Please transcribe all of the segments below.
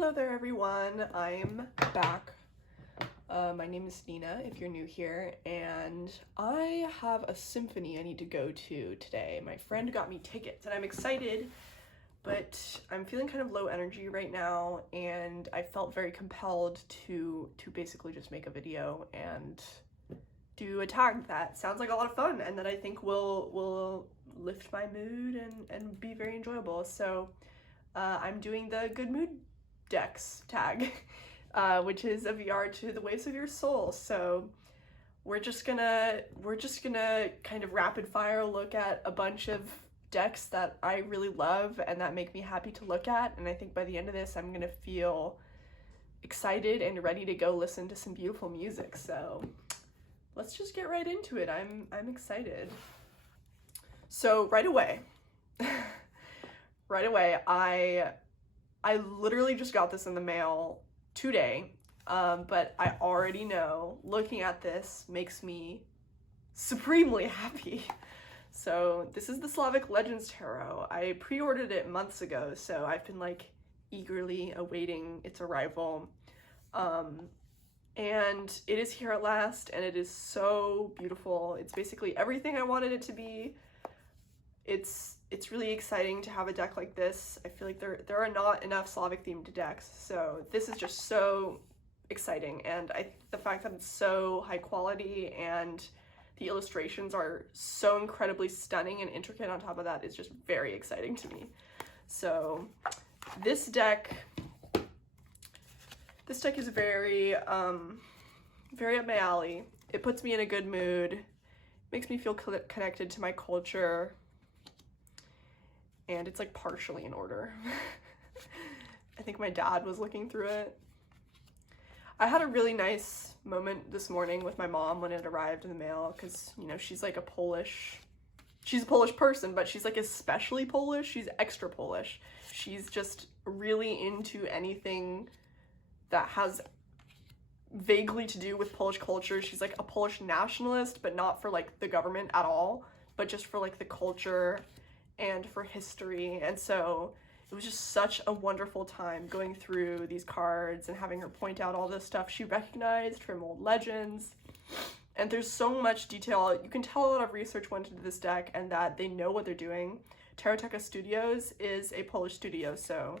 Hello there everyone, I'm back. My name is Nina if you're new here, and I have a symphony I need to go to today. My friend got me tickets and I'm excited, but I'm feeling kind of low energy right now, and I felt very compelled to basically just make a video and do a tag that sounds like a lot of fun and that I think will lift my mood and be very enjoyable. So I'm doing the Good Mood Decks tag, which is a VR to the waves of your soul. So we're just gonna kind of rapid fire look at a bunch of decks that I really love and that make me happy to look at, and I think by the end of this I'm gonna feel excited and ready to go listen to some beautiful music. So let's just get right into it. I'm excited. So right away I literally just got this in the mail today, but I already know looking at this makes me supremely happy. So this is the Slavic Legends Tarot. I pre-ordered it months ago, so I've been like eagerly awaiting its arrival. And it is here at last, and it is so beautiful. It's basically everything I wanted it to be. It's really exciting to have a deck like this. I feel like there are not enough Slavic themed decks, so this is just so exciting, and the fact that it's so high quality and the illustrations are so incredibly stunning and intricate on top of that is just very exciting to me. So this deck is very up my alley. It puts me in a good mood, makes me feel connected to my culture, and it's like partially in order. I think my dad was looking through it. I had a really nice moment this morning with my mom when it arrived in the mail, because, you know, she's a Polish person, but she's like especially Polish. She's extra Polish. She's just really into anything that has vaguely to do with Polish culture. She's like a Polish nationalist, but not for like the government at all, but just for like the culture and for history. And so it was just such a wonderful time going through these cards and having her point out all this stuff she recognized from old legends. And there's so much detail. You can tell a lot of research went into this deck and that they know what they're doing. Taroteka Studios is a Polish studio, so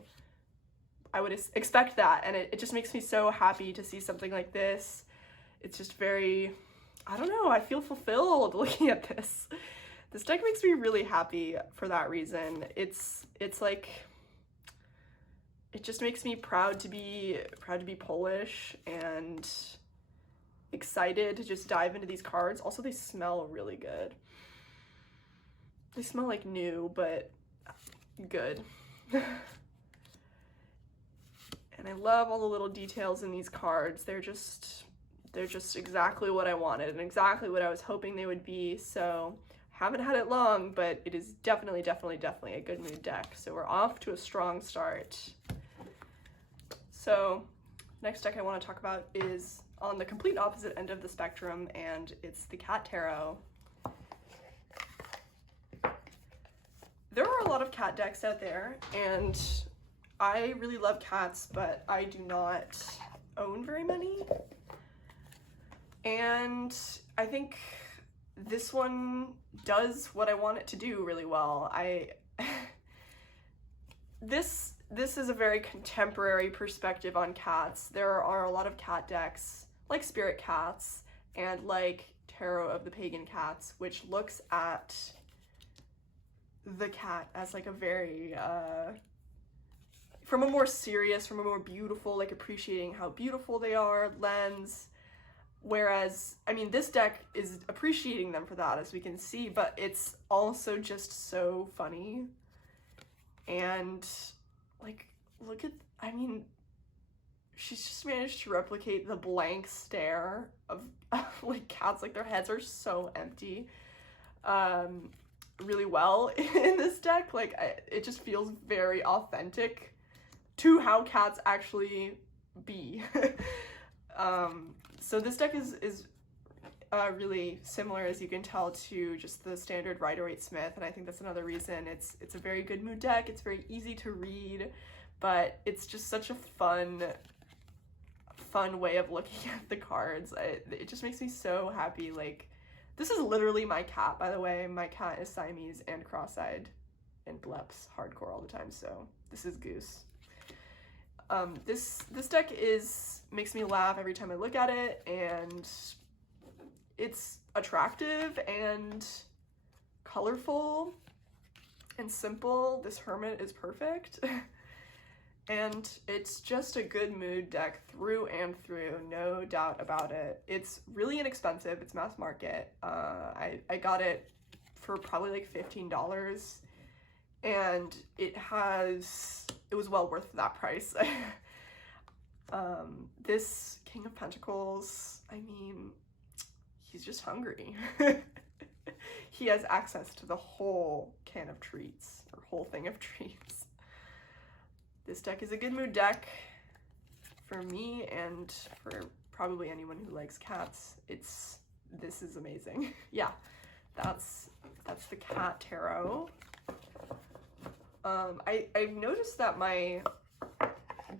I would expect that, and it just makes me so happy to see something like this. It's just very, I don't know, I feel fulfilled looking at this. This deck makes me really happy for that reason. It's like, it just makes me proud to be Polish and excited to just dive into these cards. Also, they smell really good. They smell like new, but good. And I love all the little details in these cards. They're just exactly what I wanted and exactly what I was hoping they would be. So haven't had it long, but it is definitely a good mood deck. So we're off to a strong start. So next deck I want to talk about is on the complete opposite end of the spectrum, and it's the Cat Tarot. There are a lot of cat decks out there, and I really love cats, but I do not own very many. And I think this one does what I want it to do really well. This is a very contemporary perspective on cats. There are a lot of cat decks, like Spirit Cats and like Tarot of the Pagan Cats, which looks at the cat as like a very, from a more serious, from a more beautiful, like appreciating how beautiful they are lens. Whereas, I mean, this deck is appreciating them for that, as we can see, but it's also just so funny. And like, look at, I mean, she's just managed to replicate the blank stare of like cats, like their heads are so empty, really well in this deck. Like, it just feels very authentic to how cats actually be. So this deck is really similar, as you can tell, to just the standard Rider-Waite-Smith, and I think that's another reason it's a very good mood deck. It's very easy to read, but it's just such a fun way of looking at the cards. It just makes me so happy. Like, this is literally my cat, by the way. My cat is Siamese and cross-eyed and bleps hardcore all the time, so this is Goose. This deck makes me laugh every time I look at it, and it's attractive and colorful and simple. This Hermit is perfect. And it's just a good mood deck through and through, no doubt about it. It's really inexpensive. It's mass market. I got it for probably like $15, and it was well worth that price. This King of Pentacles, I mean, he's just hungry. He has access to the whole can of treats, or whole thing of treats. This deck is a good mood deck for me and for probably anyone who likes cats. This is amazing. Yeah, that's the cat tarot. I've noticed that my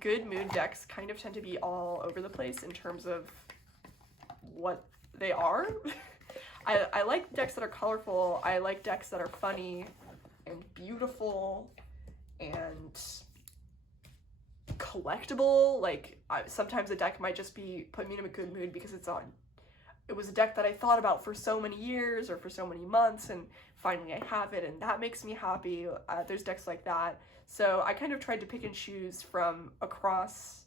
good mood decks kind of tend to be all over the place in terms of what they are. I like decks that are colorful. I like decks that are funny and beautiful and collectible. Like, sometimes a deck might just be put me in a good mood because it was a deck that I thought about for so many years or for so many months, and finally I have it, and that makes me happy. There's decks like that. So I kind of tried to pick and choose from across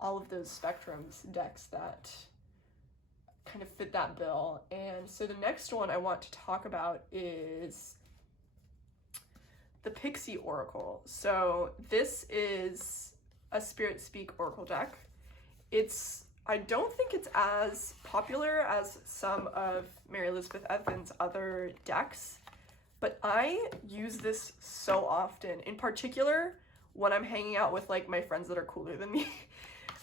all of those spectrums decks that kind of fit that bill. And so the next one I want to talk about is the Pixie Oracle. So this is a Spirit Speak Oracle deck. I don't think it's as popular as some of Mary Elizabeth Evans' other decks, but I use this so often, in particular when I'm hanging out with like my friends that are cooler than me.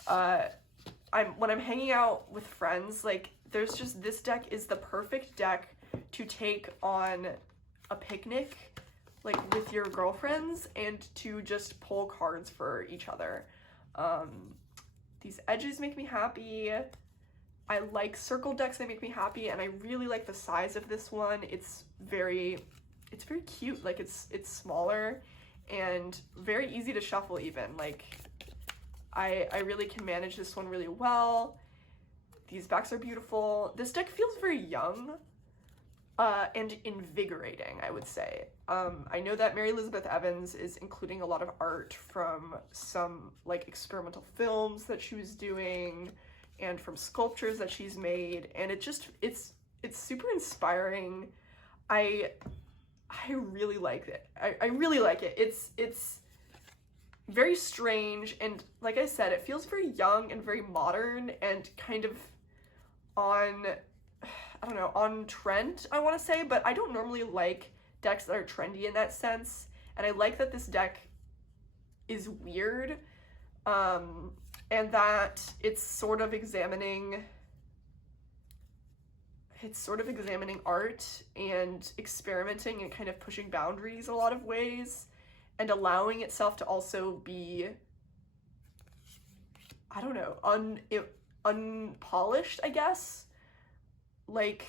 When I'm hanging out with friends, like, this deck is the perfect deck to take on a picnic, like with your girlfriends, and to just pull cards for each other. These edges make me happy. I like circle decks that make me happy, and I really like the size of this one. It's very cute. Like, it's smaller and very easy to shuffle even. Like, I really can manage this one really well. These backs are beautiful. This deck feels very young and invigorating, I would say. I know that Mary Elizabeth Evans is including a lot of art from some like experimental films that she was doing and from sculptures that she's made, and it's super inspiring. I really like it. I really like it. It's very strange, and like I said, it feels very young and very modern and kind of on, I don't know, on trend, I want to say, but I don't normally like decks that are trendy in that sense, and I like that this deck is weird, and that it's sort of examining art and experimenting and kind of pushing boundaries in a lot of ways, and allowing itself to also be, I don't know, unpolished, I guess. Like,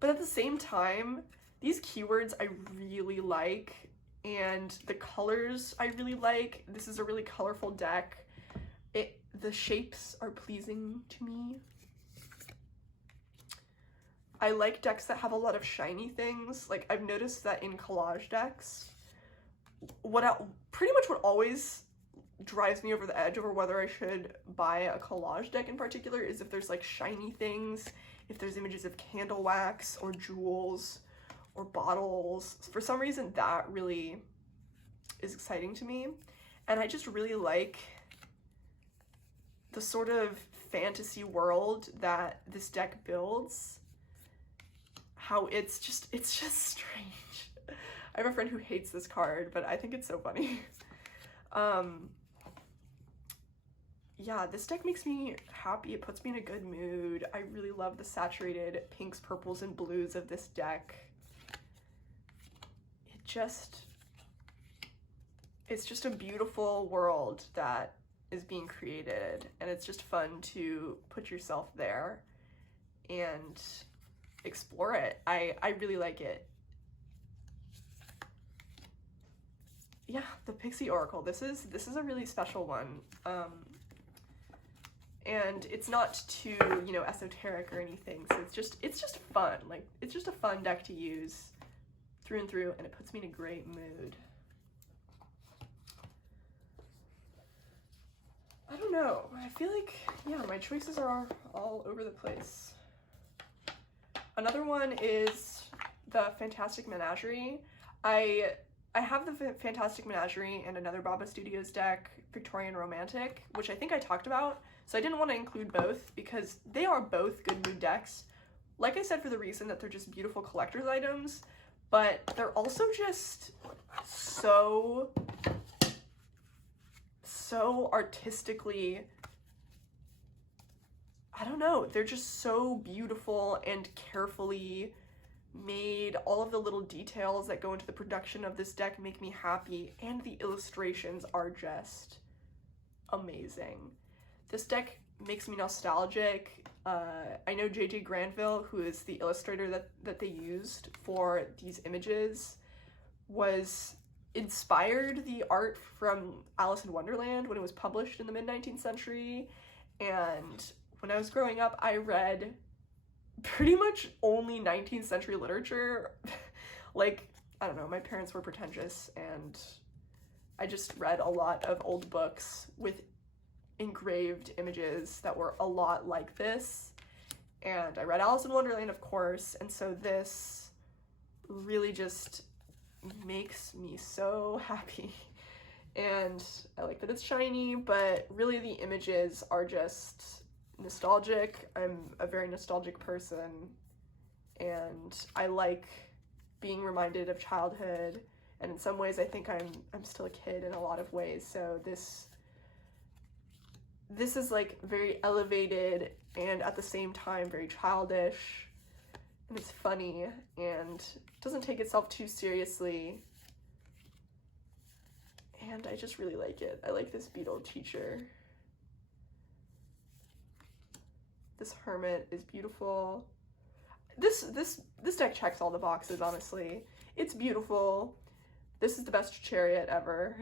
but at the same time, these keywords I really like, and the colors I really like. This is a really colorful deck. The shapes are pleasing to me. I like decks that have a lot of shiny things. Like, I've noticed that in collage decks, pretty much what always drives me over the edge over whether I should buy a collage deck in particular is if there's like shiny things, if there's images of candle wax or jewels or bottles. For some reason, that really is exciting to me. And I just really like the sort of fantasy world that this deck builds. How it's just strange. I have a friend who hates this card, but I think it's so funny. Yeah, this deck makes me happy. It puts me in a good mood. I really love the saturated pinks, purples, and blues of this it's just a beautiful world that is being created, and it's just fun to put yourself there and explore it. I really like it. Yeah, the Pixie Oracle. This is a really special one. And it's not too, you know, esoteric or anything, so it's just fun. Like, it's just a fun deck to use through and through, and it puts me in a great mood. I don't know. I feel like, yeah, my choices are all over the place. Another one is the Fantastic Menagerie. I have the Fantastic Menagerie and another Baba Studios deck, Victorian Romantic, which I think I talked about, so I didn't want to include both because they are both good mood decks. Like I said, for the reason that they're just beautiful collector's items, but they're also just so artistically, I don't know, they're just so beautiful and carefully made. All of the little details that go into the production of this deck make me happy, and the illustrations are just amazing. This deck makes me nostalgic. I know JJ Granville, who is the illustrator that they used for these images, was inspired the art from Alice in Wonderland when it was published in the mid-19th century, and when I was growing up, I read pretty much only 19th century literature. Like, I don't know, my parents were pretentious, and I just read a lot of old books with engraved images that were a lot like this, and I read Alice in Wonderland, of course, and so this really just makes me so happy. And I like that it's shiny, but really the images are just nostalgic. I'm a very nostalgic person, and I like being reminded of childhood, and in some ways I think I'm still a kid in a lot of ways, so this is like very elevated and at the same time very childish, and it's funny and doesn't take itself too seriously, and I just really like it. I like this beetle teacher. This hermit is beautiful. This deck checks all the boxes, honestly. It's beautiful. This is the best chariot ever.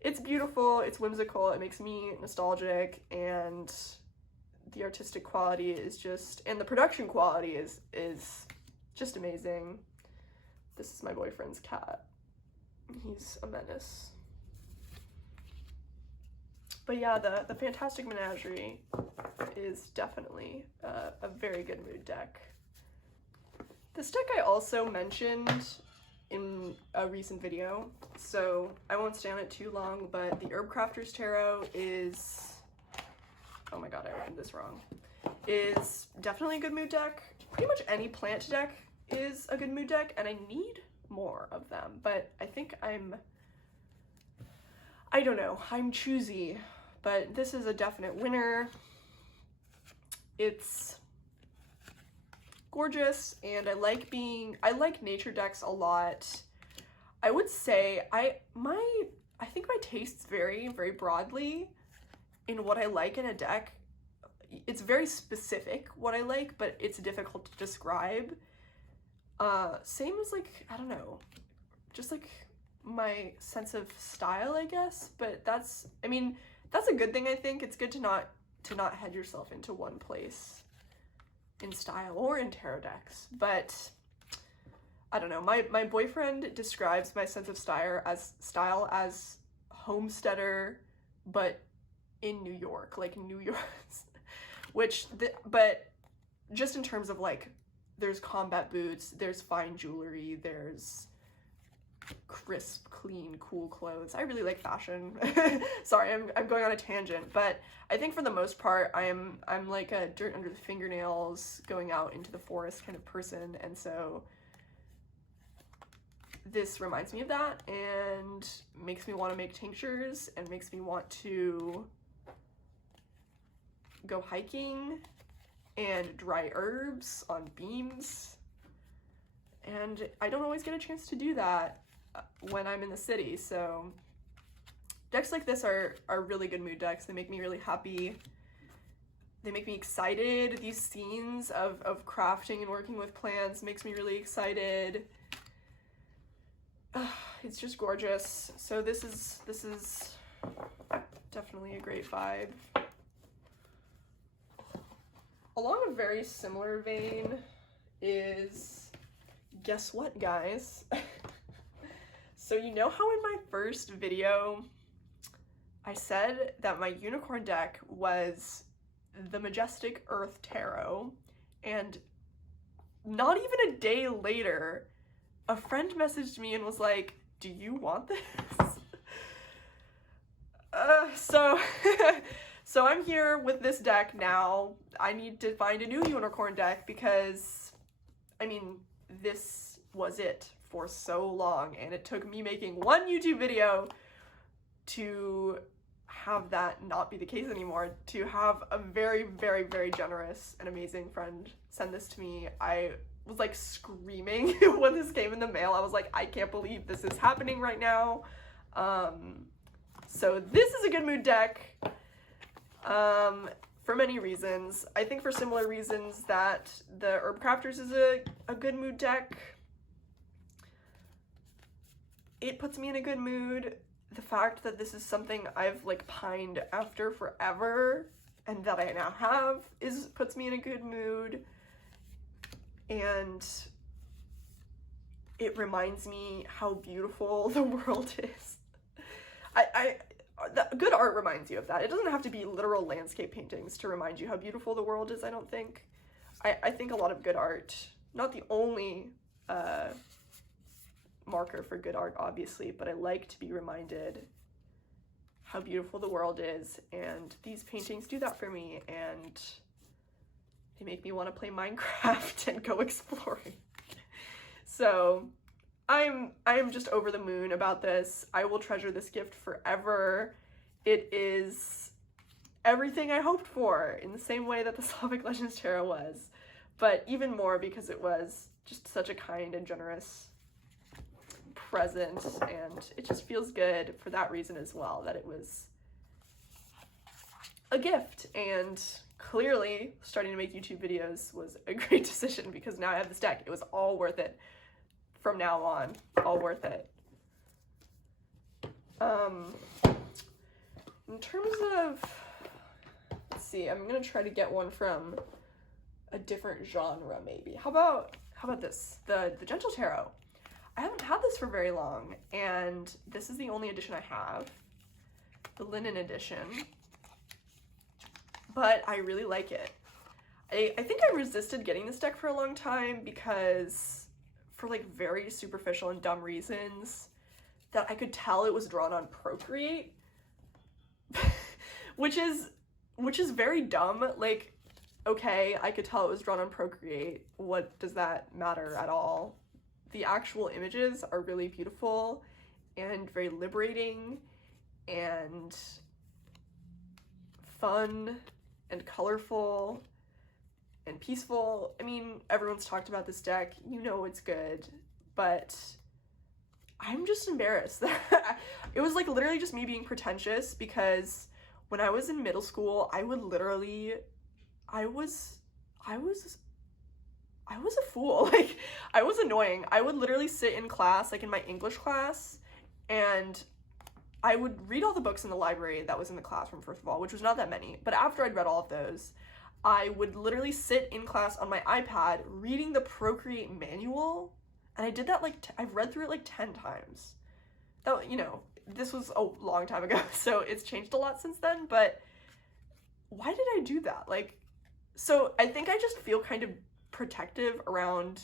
It's beautiful, it's whimsical, it makes me nostalgic, and the artistic quality is just, and the production quality is just amazing. This is my boyfriend's cat. He's a menace. But yeah, the Fantastic Menagerie is definitely a very good mood deck. This deck I also mentioned in a recent video, so I won't stay on it too long, but the Herbcrafter's Tarot is, oh my god, I opened this wrong, is definitely a good mood deck. Pretty much any plant deck is a good mood deck, and I need more of them, but I think I don't know, I'm choosy, but this is a definite winner. It's gorgeous, and I like nature decks a lot. I would say I think my tastes vary very broadly in what I like in a deck. It's very specific what I like, but it's difficult to describe. Same as, like, I don't know, just like my sense of style, I guess, but that's a good thing. I think it's good to not head yourself into one place in style or in tarot decks, but I don't know, my boyfriend describes my sense of style as homesteader, but in New York, like New York, but just in terms of, like, there's combat boots, there's fine jewelry, there's crisp, clean, cool clothes. I really like fashion. Sorry, I'm going on a tangent, but I think for the most part, I'm like a dirt under the fingernails, going out into the forest kind of person, and so this reminds me of that and makes me want to make tinctures and makes me want to go hiking and dry herbs on beams, and I don't always get a chance to do that. when I'm in the city. So decks like this are really good mood decks. They make me really happy. They make me excited. These scenes of crafting and working with plants makes me really excited. It's just gorgeous. So this is definitely a great vibe. Along a very similar vein is, guess what, guys? So you know how in my first video I said that my unicorn deck was the Majestic Earth Tarot, and not even a day later, a friend messaged me and was like, do you want this? So I'm here with this deck now. I need to find a new unicorn deck because, I mean, this was it for so long, and it took me making one YouTube video to have that not be the case anymore, to have a very, very, very generous and amazing friend send this to me. I was like screaming when this came in the mail. I was like, I can't believe this is happening right now. So this is a good mood deck for many reasons. I think for similar reasons that the Herbcrafters is a good mood deck. It puts me in a good mood. The fact that this is something I've like pined after forever and that I now have puts me in a good mood. And it reminds me how beautiful the world is. The good art reminds you of that. It doesn't have to be literal landscape paintings to remind you how beautiful the world is, I don't think. I think a lot of good art, not the only marker for good art, obviously, but I like to be reminded how beautiful the world is, and these paintings do that for me, and they make me want to play Minecraft and go exploring. So I'm just over the moon about this. I will treasure this gift forever. It is everything I hoped for, in the same way that the Slavic Legends Tarot was, but even more because it was just such a kind and generous present, and it just feels good for that reason as well, that it was a gift. And clearly starting to make YouTube videos was a great decision because now I have this deck. It was all worth it from now on, all worth it. In terms of, let's see, I'm gonna try to get one from a different genre maybe. How about this, the Gentle Tarot? I haven't had this for very long, and this is the only edition I have, the linen edition, but I really like it. I think I resisted getting this deck for a long time because, for like very superficial and dumb reasons, that I could tell it was drawn on Procreate, which is very dumb. Like, okay, I could tell it was drawn on Procreate. What does that matter at all? The actual images are really beautiful and very liberating and fun and colorful and peaceful. I mean, everyone's talked about this deck, you know it's good, but I'm just embarrassed. It was like literally just me being pretentious, because when I was in middle school, I would literally, I was a fool. Like, I was annoying. I would literally sit in class, like in my English class, and I would read all the books in the library that was in the classroom, first of all, which was not that many, but after I'd read all of those, I would literally sit in class on my iPad reading the Procreate manual, and I did that like, I've read through it like 10 times. That, you know, this was a long time ago, so it's changed a lot since then, but why did I do that? Like, so I think I just feel kind of protective around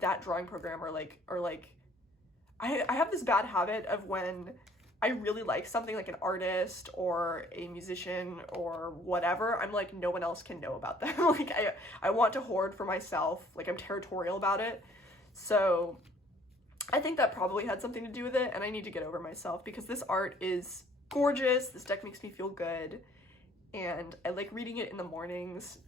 that drawing program, or I have this bad habit of when I really like something, like an artist or a musician or whatever, I'm like, no one else can know about them. Like, I want to hoard for myself. Like, I'm territorial about it. So I think that probably had something to do with it, and I need to get over myself because this art is gorgeous. This deck makes me feel good, and I like reading it in the mornings.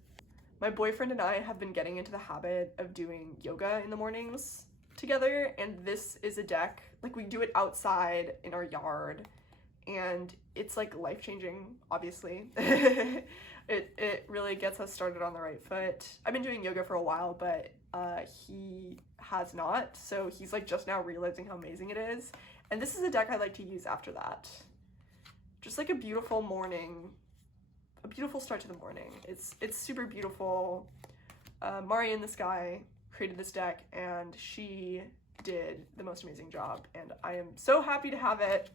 My boyfriend and I have been getting into the habit of doing yoga in the mornings, together, and this is a deck, like, we do it outside in our yard, and it's like life-changing, obviously. It really gets us started on the right foot. I've been doing yoga for a while, but he has not, so he's like just now realizing how amazing it is. And this is a deck I like to use after that. Just like a beautiful morning, a beautiful start to the morning. It's super beautiful. Mari in the Sky created this deck, and she did the most amazing job, and I am so happy to have it.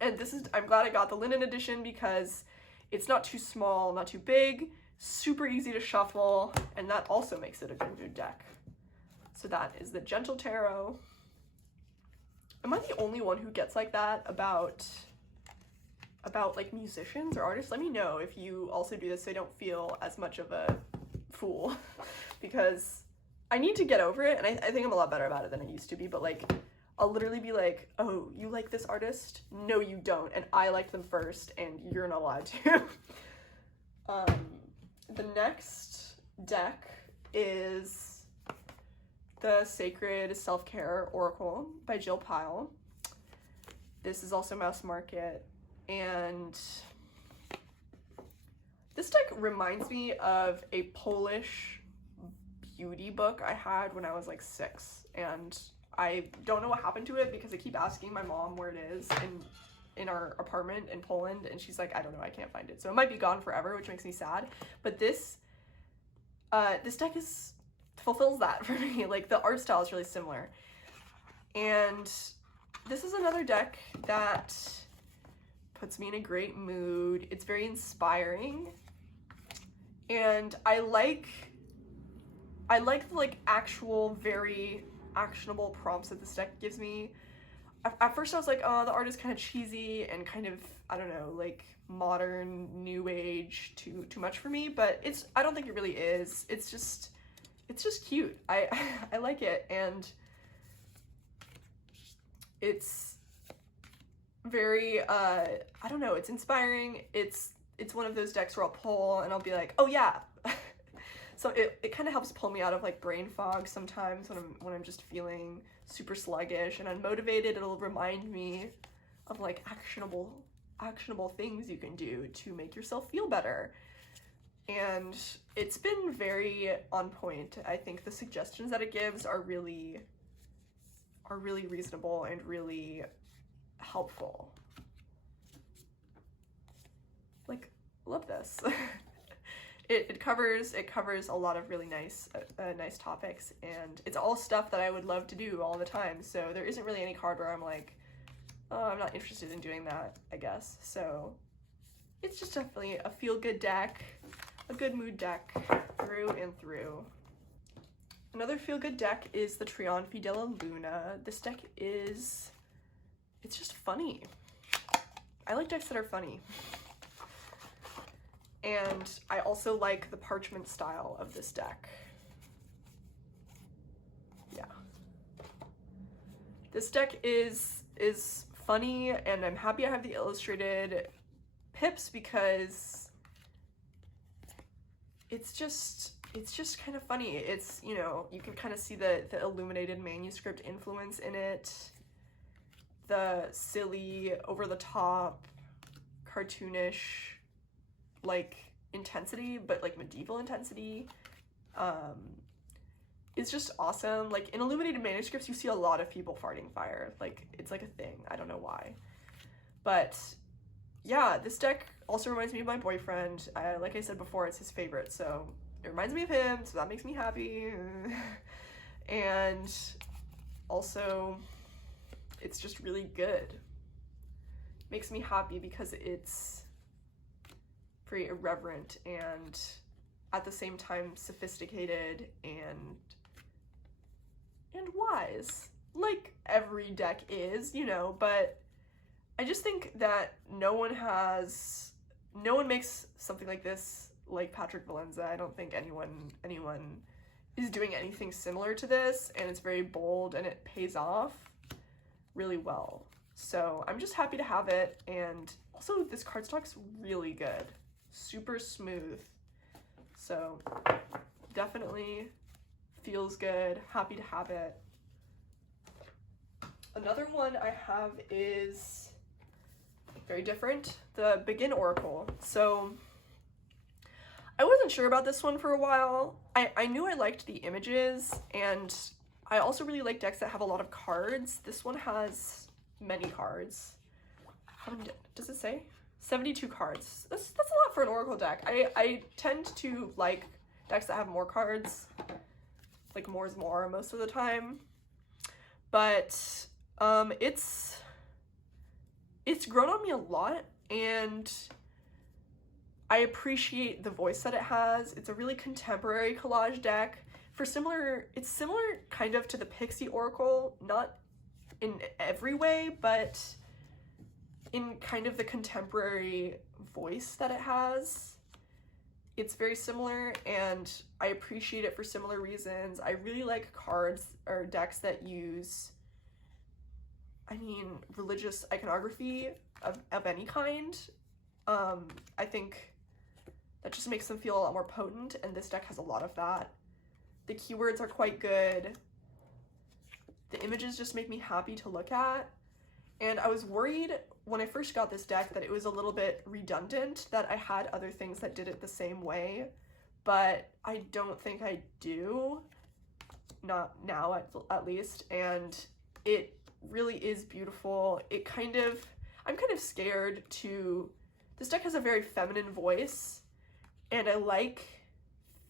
And I'm glad I got the linen edition because it's not too small, not too big, super easy to shuffle, and that also makes it a good mood deck. So that is the Gentle Tarot. Am I the only one who gets like that about like musicians or artists? Let me know if you also do this so I don't feel as much of a fool, because I need to get over it, and I think I'm a lot better about it than I used to be, but like, I'll literally be like, oh, you like this artist? No, you don't, and I liked them first, and you're not allowed to. The next deck is the Sacred Self-Care Oracle by Jill Pyle. This is also mass market, and this deck reminds me of a Polish beauty book I had when I was like 6, and I don't know what happened to it because I keep asking my mom where it is in our apartment in Poland, and she's like, I don't know, I can't find it. So it might be gone forever, which makes me sad. But this deck fulfills that for me. Like, the art style is really similar. And this is another deck that puts me in a great mood. It's very inspiring. And I like the like actual very actionable prompts that this deck gives me. At first I was like, oh, the art is kind of cheesy and kind of, I don't know, like modern, new age, too much for me, but I don't think it really is. It's just cute. I like it, and it's very, I don't know, it's inspiring. It's one of those decks where I'll pull and I'll be like, oh yeah. So it kind of helps pull me out of like brain fog sometimes when I'm just feeling super sluggish and unmotivated. It'll remind me of like actionable things you can do to make yourself feel better. And it's been very on point. I think the suggestions that it gives are really reasonable and really helpful. Like, love this. It covers a lot of really nice topics, and it's all stuff that I would love to do all the time. So there isn't really any card where I'm like, oh, I'm not interested in doing that, I guess. So it's just definitely a feel-good deck, a good mood deck through and through. Another feel-good deck is the Trionfi Della Luna. This deck it's just funny. I like decks that are funny. And I also like the parchment style of this deck. Yeah. This deck is funny, and I'm happy I have the illustrated pips because it's just kind of funny. It's, you know, you can kind of see the illuminated manuscript influence in it, the silly, over-the-top, cartoonish, like, intensity, but like medieval intensity. It's just awesome. Like, in illuminated manuscripts, you see a lot of people farting fire. Like, it's like a thing. I don't know why. But yeah, this deck also reminds me of my boyfriend. Like I said before, it's his favorite, so it reminds me of him, so that makes me happy. And also, it's just really good. Makes me happy because it's very irreverent and at the same time sophisticated and wise, like every deck is, you know. But I just think that no one makes something like this like Patrick Valenza. I don't think anyone is doing anything similar to this, and it's very bold and it pays off really well. So I'm just happy to have it, and also this cardstock's really good. Super smooth, so definitely feels good. Happy to have it. Another one I have is very different, the Begin Oracle. So I wasn't sure about this one for a while. I knew I liked the images, and I also really like decks that have a lot of cards. This one has many cards. How many does it say? 72 cards. That's a lot for an Oracle deck. I tend to like decks that have more cards. Like more is more most of the time. But it's grown on me a lot, and I appreciate the voice that it has. It's a really contemporary collage deck. It's similar kind of to the Pixie Oracle, not in every way, but in kind of the contemporary voice that it has. It's very similar, and I appreciate it for similar reasons. I really like cards or decks that use, religious iconography of any kind. I think that just makes them feel a lot more potent, and this deck has a lot of that. The keywords are quite good. The images just make me happy to look at. And I was worried when I first got this deck that it was a little bit redundant, that I had other things that did it the same way, but I don't think I do, not now at least, and it really is beautiful. I'm kind of scared this deck has a very feminine voice, and I like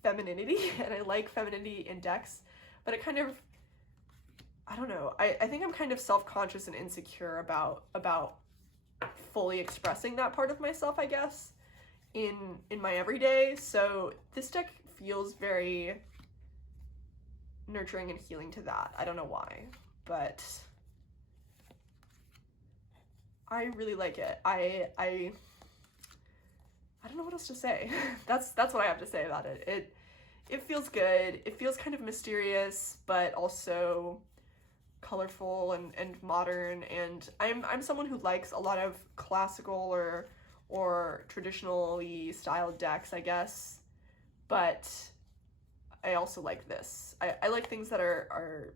femininity, and I like femininity in decks, but I don't know, I think I'm kind of self-conscious and insecure about fully expressing that part of myself, I guess, in my everyday. So this deck feels very nurturing and healing to that. I don't know why, but I really like it. I don't know what else to say. That's what I have to say about it. It feels good. It feels kind of mysterious, but also colorful and modern, and I'm someone who likes a lot of classical or traditionally styled decks, I guess, but I also like this. I like things that are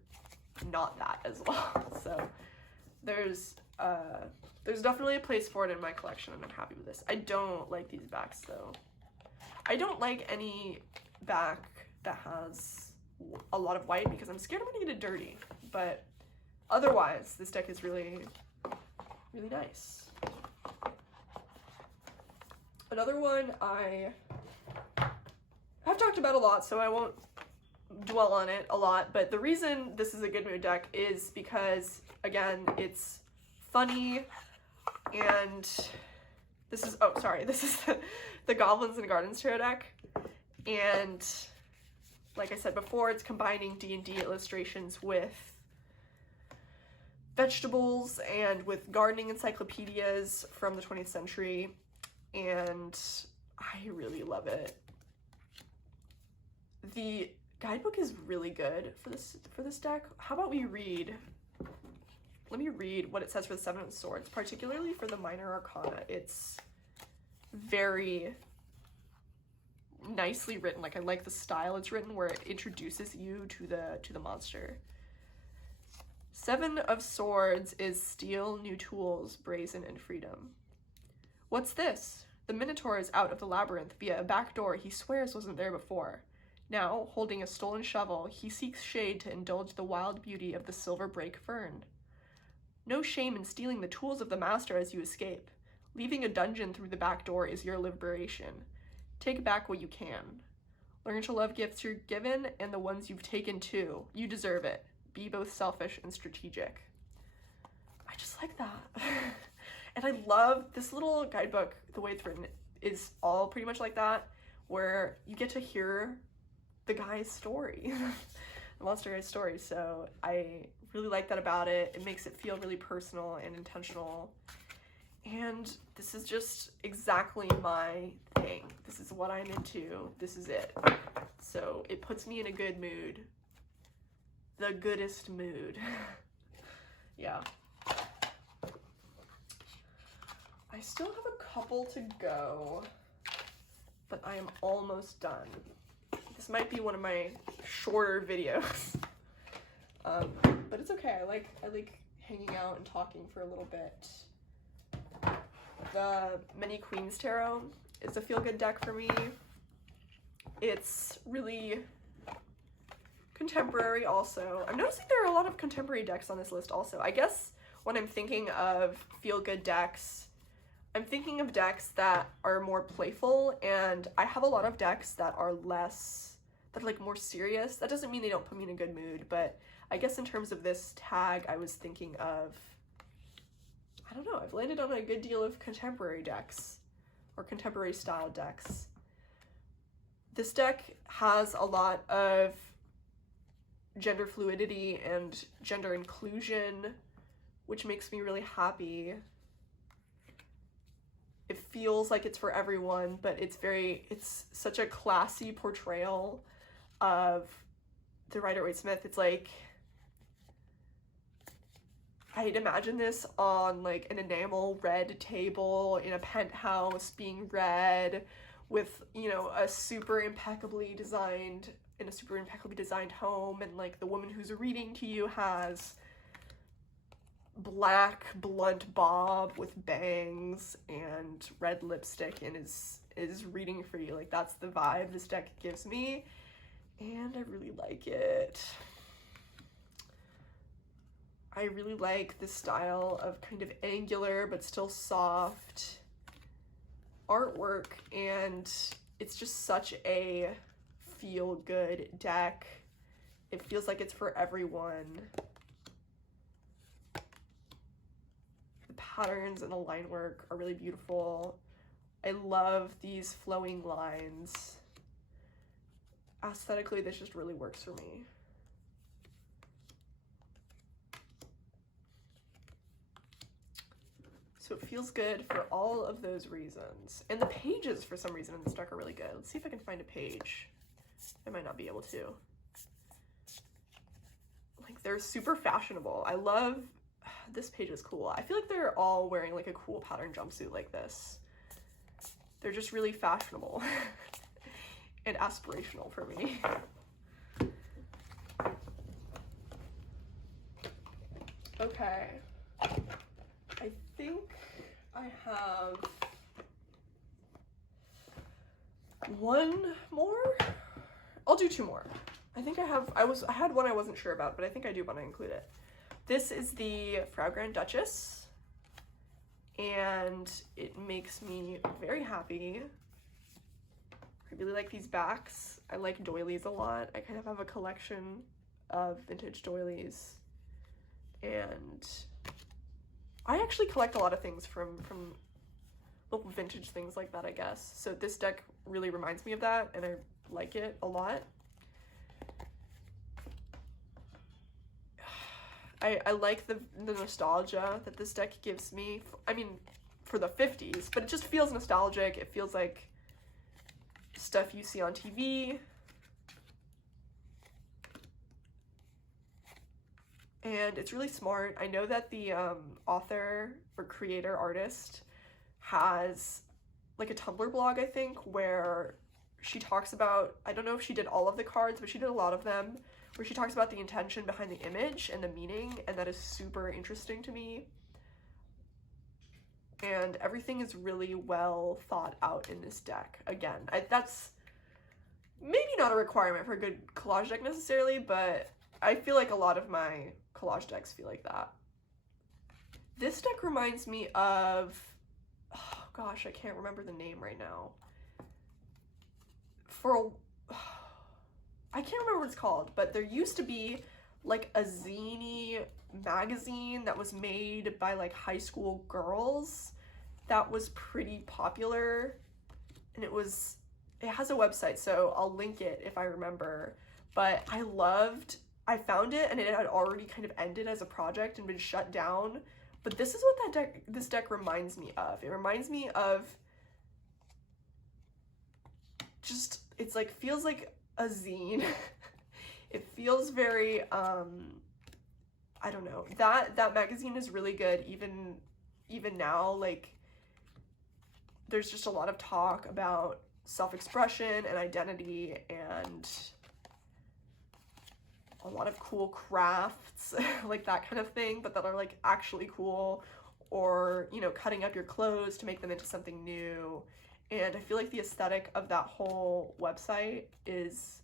not that as well. So there's definitely a place for it in my collection, and I'm happy with this. I don't like these backs though. I don't like any back that has a lot of white because I'm scared I'm gonna get it dirty, but otherwise, this deck is really, really nice. Another one I have talked about a lot, so I won't dwell on it a lot, but the reason this is a good mood deck is because, again, it's funny, and this is the Goblins and Gardens Tarot deck, and like I said before, it's combining D&D illustrations with vegetables and with gardening encyclopedias from the 20th century, and I really love it. The guidebook is really good for this deck. How about let me read what it says for the Seven of Swords, particularly for the Minor Arcana. It's very nicely written. Like, I like the style it's written, where it introduces you to the monster. Seven of Swords is steel, new tools, brazen, and freedom. What's this? The Minotaur is out of the labyrinth via a back door he swears wasn't there before. Now, holding a stolen shovel, he seeks shade to indulge the wild beauty of the silver brake fern. No shame in stealing the tools of the master as you escape. Leaving a dungeon through the back door is your liberation. Take back what you can. Learn to love gifts you're given and the ones you've taken too. You deserve it. Be both selfish and strategic. I just like that. And I love this little guidebook. The way it's written is all pretty much like that, where you get to hear the guy's story, the monster guy's story. So I really like that about it. It makes it feel really personal and intentional. And this is just exactly my thing. This is what I'm into. This is it. So it puts me in a good mood. The goodest mood. Yeah. I still have a couple to go, but I am almost done. This might be one of my shorter videos. But it's okay. I like hanging out and talking for a little bit. The Many Queens Tarot is a feel-good deck for me. It's really contemporary also. I'm noticing there are a lot of contemporary decks on this list also. I guess when I'm thinking of feel-good decks, I'm thinking of decks that are more playful, and I have a lot of decks that are like more serious. That doesn't mean they don't put me in a good mood, but I guess in terms of this tag, I was thinking of, I don't know, I've landed on a good deal of contemporary decks, or contemporary style decks. This deck has a lot of gender fluidity and gender inclusion, which makes me really happy. It feels like it's for everyone, but it's such a classy portrayal of the Rider-Waite Smith. It's like, I'd imagine this on like an enamel red table in a penthouse being read with, you know, a super impeccably designed home, and like the woman who's reading to you has black blunt bob with bangs and red lipstick and is reading for you. Like, that's the vibe this deck gives me, and I really like it. I really like this style of kind of angular but still soft artwork, and it's just such a feel-good deck. It feels like it's for everyone. The patterns and the line work are really beautiful. I love these flowing lines. Aesthetically, this just really works for me. So it feels good for all of those reasons. And the pages, for some reason, in this deck are really good. Let's see if I can find a page. I might not be able to. Like, they're super fashionable. I love, this page is cool. I feel like they're all wearing like a cool pattern jumpsuit like this. They're just really fashionable and aspirational for me. Okay. I think I have one more. I'll do two more. I think I had one I wasn't sure about, but I think I do want to include it. This is the Frau Dutchess, and it makes me very happy. I really like these backs. I like doilies a lot. I kind of have a collection of vintage doilies, and I actually collect a lot of things from little vintage things like that, I guess. So this deck really reminds me of that, and I like it a lot. I like the nostalgia that this deck gives me. I mean, for the 50s, but it just feels nostalgic. It feels like stuff you see on TV. And it's really smart. I know that the author or creator artist has like a Tumblr blog, I think, where she talks about, I don't know if she did all of the cards, but she did a lot of them, where she talks about the intention behind the image and the meaning, and that is super interesting to me. And everything is really well thought out in this deck. Again, that's maybe not a requirement for a good collage deck necessarily, but I feel like a lot of my collage decks feel like that. This deck reminds me of, oh gosh, I can't remember the name right now. I can't remember what it's called, but there used to be like a zine magazine that was made by like high school girls that was pretty popular, and it has a website, so I'll link it if I remember. But I found it, and it had already kind of ended as a project and been shut down. But this is what this deck reminds me of. It reminds me of just, it's like, feels like a zine. It feels very, I don't know. That magazine is really good, even now. Like, there's just a lot of talk about self-expression and identity, and a lot of cool crafts, like that kind of thing, but that are like actually cool, or, you know, cutting up your clothes to make them into something new. And I feel like the aesthetic of that whole website is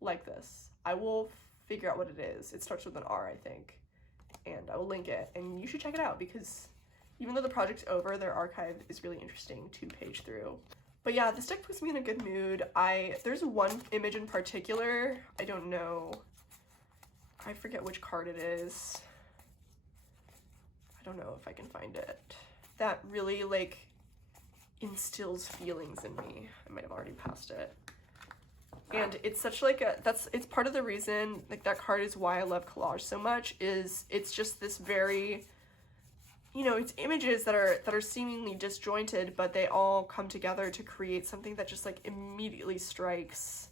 like this. I will figure out what it is. It starts with an R, I think, and I will link it, and you should check it out, because even though the project's over, their archive is really interesting to page through. But yeah, this deck puts me in a good mood. There's one image in particular, I don't know, I forget which card it is. I don't know if I can find it. That really like instills feelings in me. I might have already passed it. And it's such like it's part of the reason, like, that card is why I love collage so much, is it's just this very, you know, it's images that are seemingly disjointed, but they all come together to create something that just like immediately strikes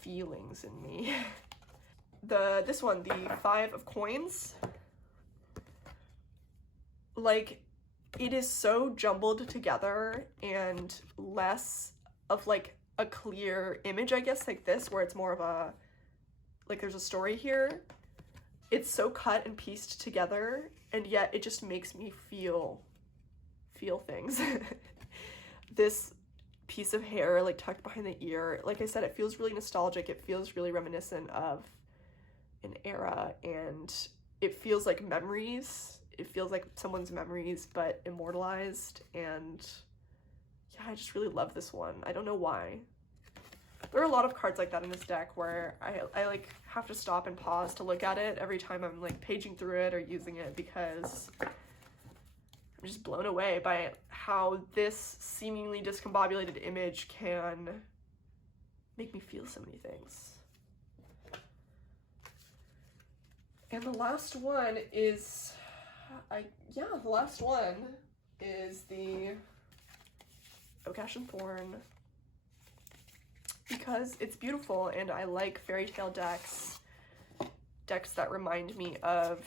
feelings in me. This one, the 5 of Coins, like, it is so jumbled together and less of like a clear image, I guess, like this, where it's more of a, like, there's a story here. It's so cut and pieced together, and yet it just makes me feel things. This piece of hair, like, tucked behind the ear, like I said, it feels really nostalgic. It feels really reminiscent of an era, and it feels like memories. It feels like someone's memories, but immortalized, and yeah, I just really love this one. I don't know why. There are a lot of cards like that in this deck where I like have to stop and pause to look at it every time I'm like paging through it or using it, because I'm just blown away by how this seemingly discombobulated image can make me feel so many things. And the last one is, the last one is the Oak, Ash, and Thorn, because it's beautiful, and I like fairy tale decks that remind me of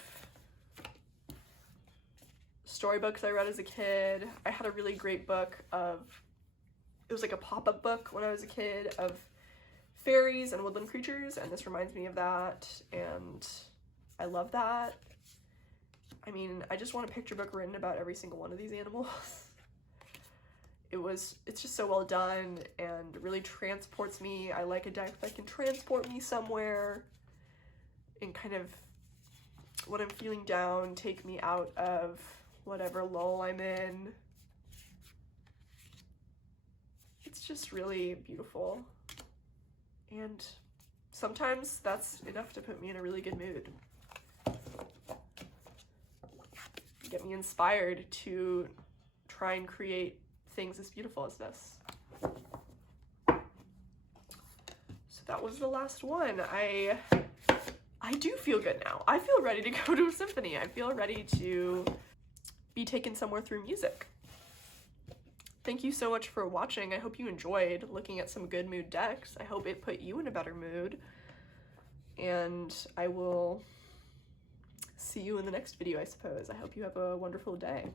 storybooks I read as a kid. I had a really great book it was like a pop-up book when I was a kid, of fairies and woodland creatures, and this reminds me of that, and I love that. I mean, I just want a picture book written about every single one of these animals. It's just so well done and really transports me. I like a deck that can transport me somewhere and kind of, when I'm feeling down, take me out of whatever lull I'm in. It's just really beautiful. And sometimes that's enough to put me in a really good mood. Get me inspired to try and create things as beautiful as this. So that was the last one. I do feel good now. I feel ready to go to a symphony. I feel ready to be taken somewhere through music. Thank you so much for watching. I hope you enjoyed looking at some good mood decks. I hope it put you in a better mood. And I will see you in the next video, I suppose. I hope you have a wonderful day.